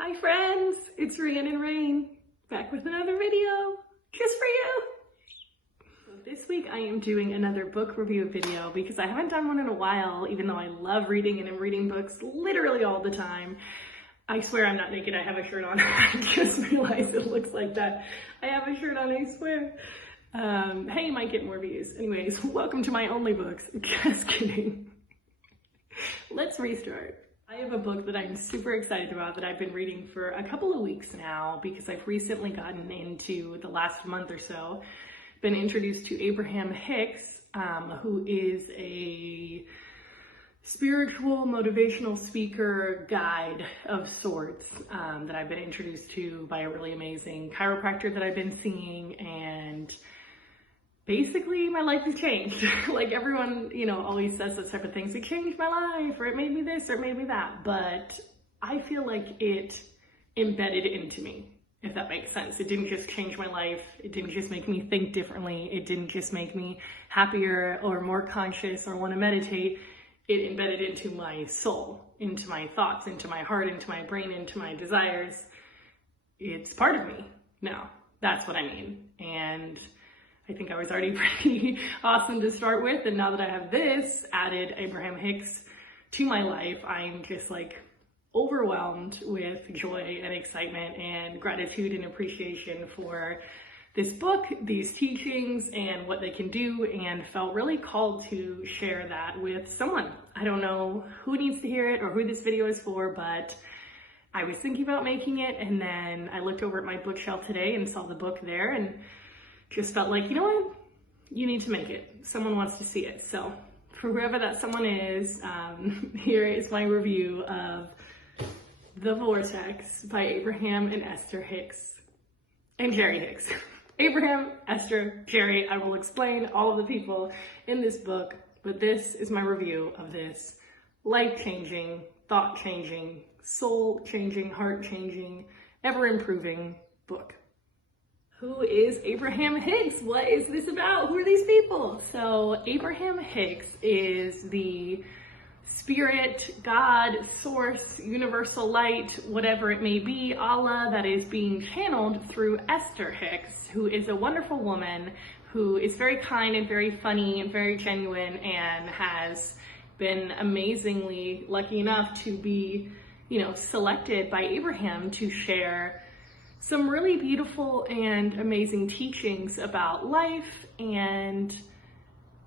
Hi friends, it's Rhiannon Rain, back with another video, just for you. So this week I am doing another book review video because I haven't done one in a while, even though I love reading and I'm reading books literally all the time. I swear I'm not naked, I have a shirt on. I just realized it looks like that. I have a shirt on, I swear. Hey, you might get more views. Anyways, welcome to my only books. Just kidding. Let's restart. I have a book that I'm super excited about that I've been reading for a couple of weeks now because I've recently gotten into the last month or so, been introduced to Abraham Hicks, who is a spiritual motivational speaker guide of sorts that I've been introduced to by a really amazing chiropractor that I've been seeing, and basically my life has changed. Like everyone, always says those type of things. It changed my life, or it made me this, or it made me that. But I feel like it embedded into me, if that makes sense. It didn't just change my life. It didn't just make me think differently. It didn't just make me happier or more conscious or want to meditate. It embedded into my soul, into my thoughts, into my heart, into my brain, into my desires. It's part of me now. That's what I mean. And I think I was already pretty awesome to start with, and now that I have this added Abraham Hicks to my life, I'm just like overwhelmed with joy and excitement and gratitude and appreciation for this book, these teachings, and what they can do, and felt really called to share that with someone. I don't know who needs to hear it or who this video is for, but I was thinking about making it, and then I looked over at my bookshelf today and saw the book there, and just felt like, you know what, you need to make it. Someone wants to see it. So for whoever that someone is, here is my review of The Vortex by Abraham and Esther Hicks, and Jerry Hicks. Abraham, Esther, Jerry, I will explain all of the people in this book, but this is my review of this life-changing, thought-changing, soul-changing, heart-changing, ever-improving book. Who is Abraham Hicks? What is this about? Who are these people? So Abraham Hicks is the spirit, God, source, universal light, whatever it may be, Allah, that is being channeled through Esther Hicks, who is a wonderful woman who is very kind and very funny and very genuine, and has been amazingly lucky enough to be, selected by Abraham to share some really beautiful and amazing teachings about life and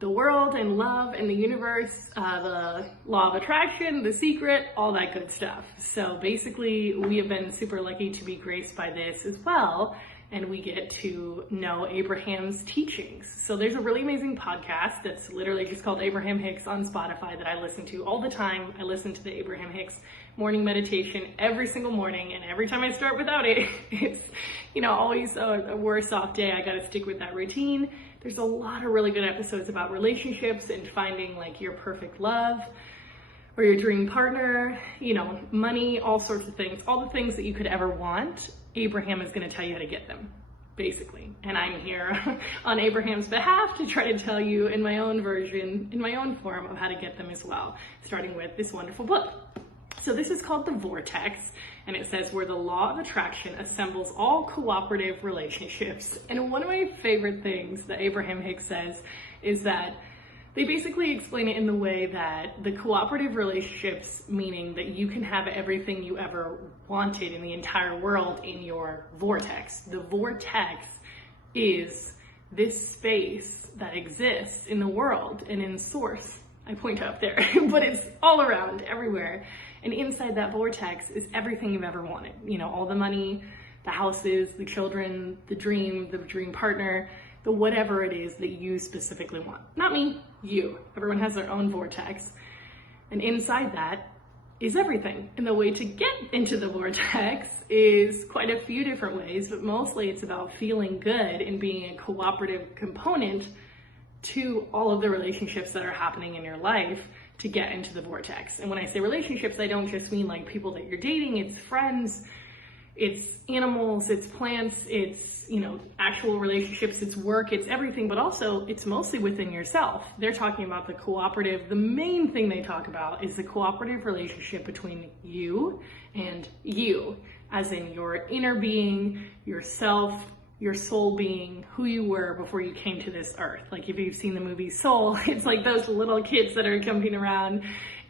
the world and love and the universe, the law of attraction, the secret, all that good stuff. So basically, we have been super lucky to be graced by this as well, and we get to know Abraham's teachings. So there's a really amazing podcast that's literally just called Abraham Hicks on Spotify that I listen to all the time. I listen to the Abraham Hicks morning meditation every single morning, and every time I start without it, it's, always a worse off day. I gotta stick with that routine. There's a lot of really good episodes about relationships and finding like your perfect love or your dream partner, money, all sorts of things, all the things that you could ever want. Abraham is gonna tell you how to get them, basically. And I'm here on Abraham's behalf to try to tell you in my own version, in my own form, of how to get them as well, starting with this wonderful book. So this is called The Vortex, and it says, where the law of attraction assembles all cooperative relationships. And one of my favorite things that Abraham Hicks says is that they basically explain it in the way that the cooperative relationships, meaning that you can have everything you ever wanted in the entire world in your vortex. The vortex is this space that exists in the world and in source. I point up there, but it's all around, everywhere. And inside that vortex is everything you've ever wanted. All the money, the houses, the children, the dream partner, the whatever it is that you specifically want. Not me, you. Everyone has their own vortex. And inside that is everything. And the way to get into the vortex is quite a few different ways, but mostly it's about feeling good and being a cooperative component to all of the relationships that are happening in your life to get into the vortex. And when I say relationships, I don't just mean like people that you're dating, it's friends, it's animals, it's plants, it's, actual relationships, it's work, it's everything, but also it's mostly within yourself. They're talking about the main thing they talk about is the cooperative relationship between you and you. as in your inner being, yourself, your soul being, who you were before you came to this earth. Like if you've seen the movie Soul, it's like those little kids that are jumping around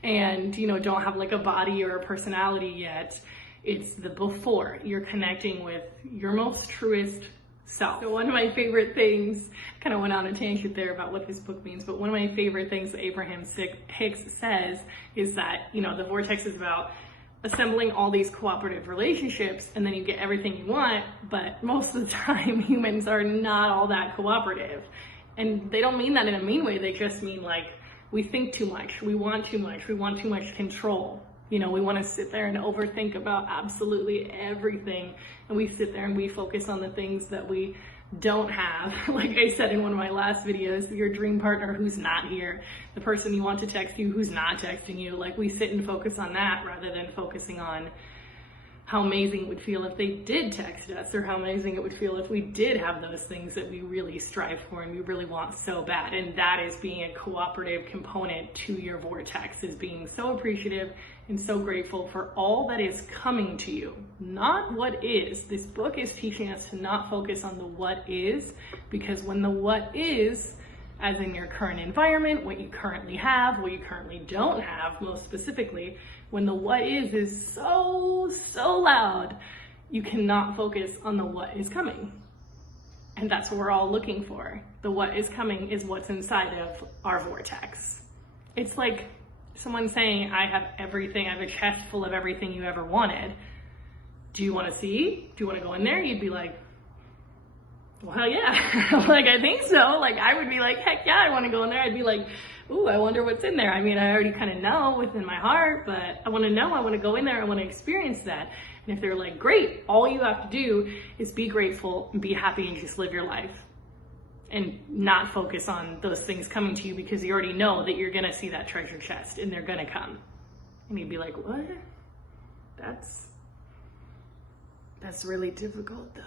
and, you know, don't have like a body or a personality yet. It's the before. You're connecting with your most truest self. So one of my favorite things, I kind of went on a tangent there about what this book means, but one of my favorite things that Abraham Hicks says is that, you know, the vortex is about assembling all these cooperative relationships and then you get everything you want, but most of the time humans are not all that cooperative. And they don't mean that in a mean way, they just mean like we think too much, we want too much, we want too much control. You know, we want to sit there and overthink about absolutely everything, and we sit there and we focus on the things that we don't have. Like I said in one of my last videos, your dream partner who's not here, the person you want to text you who's not texting you, like we sit and focus on that rather than focusing on how amazing it would feel if they did text us, or how amazing it would feel if we did have those things that we really strive for and we really want so bad. And that is being a cooperative component to your vortex, is being so appreciative and so grateful for all that is coming to you, not what is. This book is teaching us to not focus on the what is, because when the what is, as in your current environment, what you currently have, what you currently don't have, most specifically, when the what is so loud, you cannot focus on the what is coming. And that's what we're all looking for. The what is coming is what's inside of our vortex. It's like someone saying, I have everything, I have a chest full of everything you ever wanted. Do you want to see? Do you want to go in there? You'd be like, well, yeah, like, I think so. Like, I would be like, heck yeah, I want to go in there. I'd be like, ooh, I wonder what's in there. I mean, I already kind of know within my heart, but I want to know, I want to go in there, I want to experience that. And if they're like, great, all you have to do is be grateful and be happy and just live your life and not focus on those things coming to you, because you already know that you're going to see that treasure chest and they're going to come. And you'd be like, what? That's really difficult though.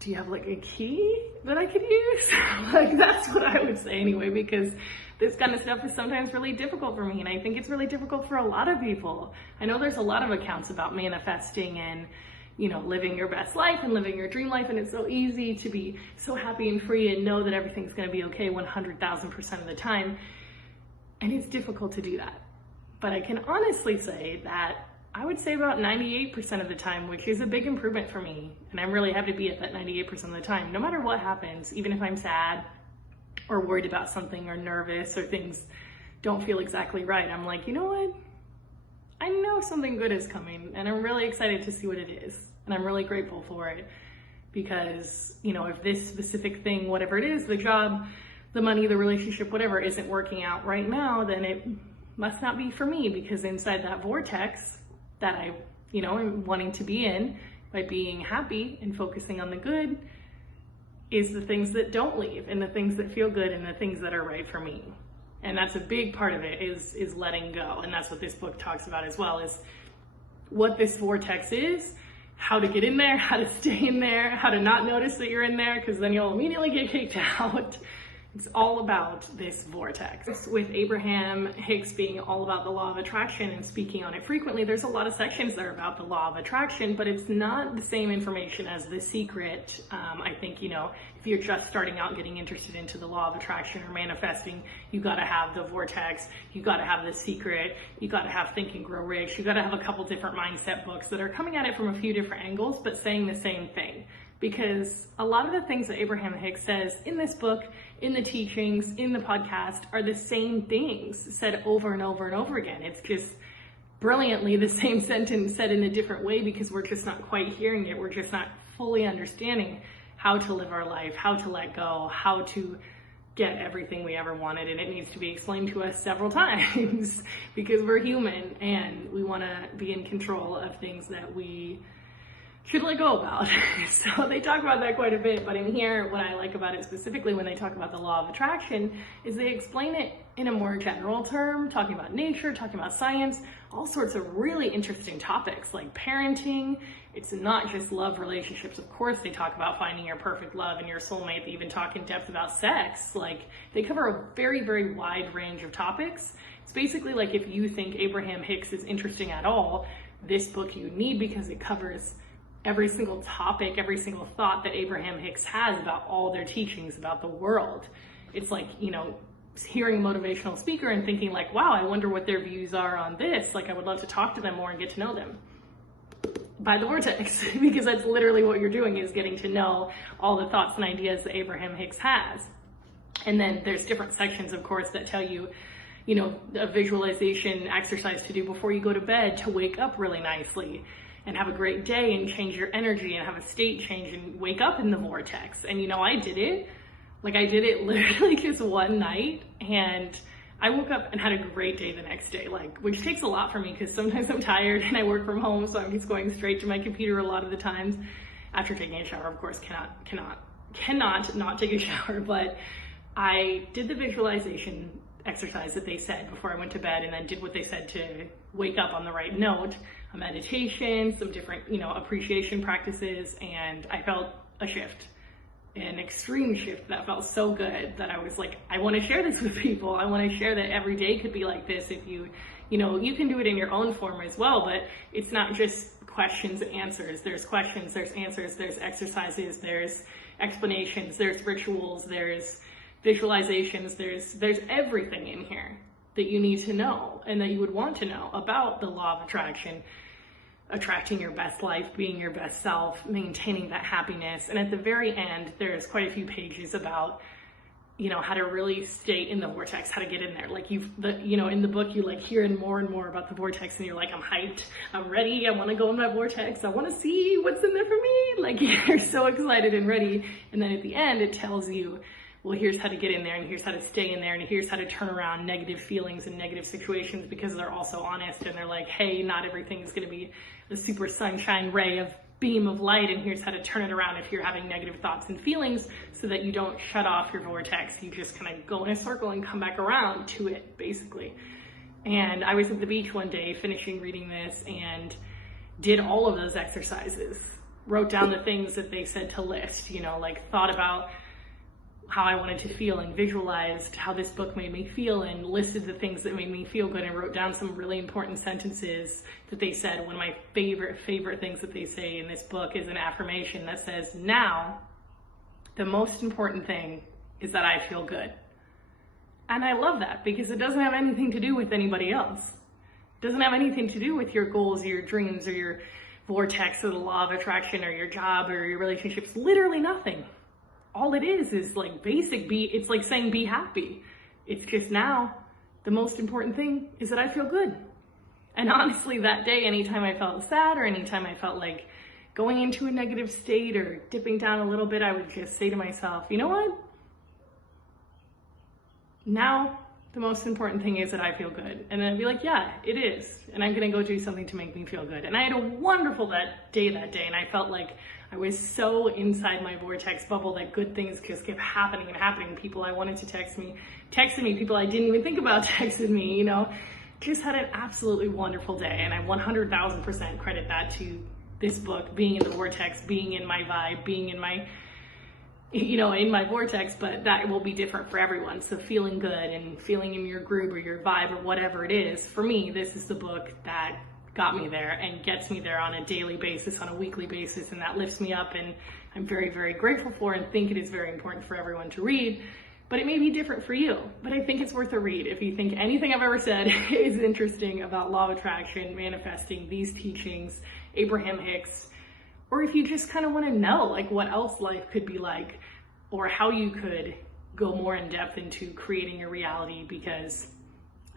Do you have like a key that I could use? Like, that's what I would say anyway, because this kind of stuff is sometimes really difficult for me, and I think it's really difficult for a lot of people. I know there's a lot of accounts about manifesting and, you know, living your best life and living your dream life, and it's so easy to be so happy and free and know that everything's going to be okay 100,000% of the time, and it's difficult to do that. But I can honestly say that I would say about 98% of the time, which is a big improvement for me, and I'm really happy to be at that 98% of the time, no matter what happens, even if I'm sad or worried about something or nervous or things don't feel exactly right, I'm like, you know what? I know something good is coming, and I'm really excited to see what it is, and I'm really grateful for it, because, you know, if this specific thing, whatever it is, the job, the money, the relationship, whatever, isn't working out right now, then it must not be for me, because inside that vortex that I, you know, am wanting to be in by being happy and focusing on the good is the things that don't leave, and the things that feel good, and the things that are right for me. And that's a big part of it, is letting go. And that's what this book talks about as well, is what this vortex is, how to get in there, how to stay in there, how to not notice that you're in there, because then you'll immediately get kicked out. It's all about this vortex. With Abraham Hicks being all about the law of attraction and speaking on it frequently, there's a lot of sections that are about the law of attraction, but it's not the same information as The Secret. I think, you know, if you're just starting out getting interested into the law of attraction or manifesting, you gotta have the vortex, you gotta have The Secret, you gotta have Think and Grow Rich, you gotta have a couple different mindset books that are coming at it from a few different angles, but saying the same thing. Because a lot of the things that Abraham Hicks says in this book, in the teachings, in the podcast, are the same things said over and over and over again. It's just brilliantly the same sentence said in a different way, because we're just not quite hearing it. We're just not fully understanding how to live our life, how to let go, how to get everything we ever wanted. And it needs to be explained to us several times because we're human and we want to be in control of things that we should let go about. So they talk about that quite a bit, but in here, what I like about it specifically when they talk about the law of attraction is they explain it in a more general term, talking about nature, talking about science, all sorts of really interesting topics like parenting. It's not just love relationships. Of course, they talk about finding your perfect love and your soulmate. They even talk in depth about sex. Like, they cover a very, very wide range of topics. It's basically like if you think Abraham Hicks is interesting at all, this book you need, because it covers every single topic, every single thought that Abraham Hicks has about all their teachings about the world. It's like, you know, hearing a motivational speaker and thinking like, wow, I wonder what their views are on this. Like, I would love to talk to them more and get to know them. By the vortex, because that's literally what you're doing, is getting to know all the thoughts and ideas that Abraham Hicks has. And then there's different sections, of course, that tell you, you know, a visualization exercise to do before you go to bed to wake up really nicely and have a great day and change your energy and have a state change and wake up in the vortex. And you know, I did it. Like, I did it literally just one night, and I woke up and had a great day the next day, like, which takes a lot for me because sometimes I'm tired and I work from home, so I'm just going straight to my computer a lot of the times after taking a shower. Of course, cannot not take a shower, but I did the visualization exercise that they said before I went to bed, and then did what they said to wake up on the right note, a meditation, some different, you know, appreciation practices, and I felt a shift. An extreme shift that felt so good that I was like, I want to share this with people. I want to share that every day could be like this. If you know, you can do it in your own form as well, but it's not just questions and answers. There's questions, there's answers, there's exercises, there's explanations, there's rituals, there's visualizations, there's everything in here that you need to know and that you would want to know about the law of attraction. Attracting your best life, being your best self, maintaining that happiness. And at the very end, there's quite a few pages about, you know, how to really stay in the vortex, how to get in there. Like, you know, in the book, you like hear more and more about the vortex, and you're like, I'm hyped, I'm ready, I want to go in my vortex, I want to see what's in there for me. Like, you're so excited and ready. And then at the end, it tells you, well, here's how to get in there, and here's how to stay in there, and here's how to turn around negative feelings and negative situations, because they're also honest, and they're like, hey, not everything is going to be a super sunshine ray of beam of light, and here's how to turn it around if you're having negative thoughts and feelings, so that you don't shut off your vortex. You just kind of go in a circle and come back around to it, basically. And I was at the beach one day finishing reading this and did all of those exercises, wrote down the things that they said to list, you know, like thought about how I wanted to feel and visualized how this book made me feel and listed the things that made me feel good, and wrote down some really important sentences that they said. One of my favorite things that they say in this book is an affirmation that says, now, the most important thing is that I feel good. And I love that, because it doesn't have anything to do with anybody else. It doesn't have anything to do with your goals or your dreams or your vortex or the law of attraction or your job or your relationships. Literally nothing. All it is like basic it's like saying be happy. It's just, now, the most important thing is that I feel good. And honestly, that day, anytime I felt sad or anytime I felt like going into a negative state or dipping down a little bit, I would just say to myself, you know what? Now, the most important thing is that I feel good. And then I'd be like, yeah, it is. And I'm gonna go do something to make me feel good. And I had a wonderful day that day, and I felt like I was so inside my vortex bubble that good things just kept happening and happening. People I wanted to texted me, people I didn't even think about texted me, you know. Just had an absolutely wonderful day, and I 100,000% credit that to this book, being in the vortex, being in my vibe, being in my, you know, in my vortex. But that will be different for everyone. So feeling good and feeling in your groove or your vibe or whatever it is, for me, this is the book that got me there and gets me there on a daily basis, on a weekly basis, and that lifts me up, and I'm very, very grateful for and think it is very important for everyone to read. But it may be different for you, but I think it's worth a read. If you think anything I've ever said is interesting about law of attraction, manifesting, these teachings, Abraham Hicks, or if you just kind of want to know like what else life could be like, or how you could go more in depth into creating your reality, because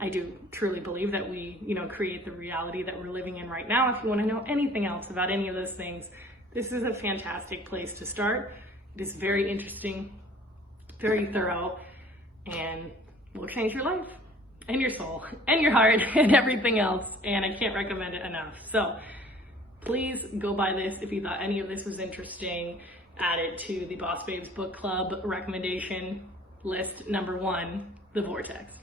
I do truly believe that we, you know, create the reality that we're living in right now. If you want to know anything else about any of those things, this is a fantastic place to start. It is very interesting, very thorough, and will change your life and your soul and your heart and everything else. And I can't recommend it enough. So please go buy this if you thought any of this was interesting. Add it to the Boss Babes Book Club recommendation list number 1, The Vortex.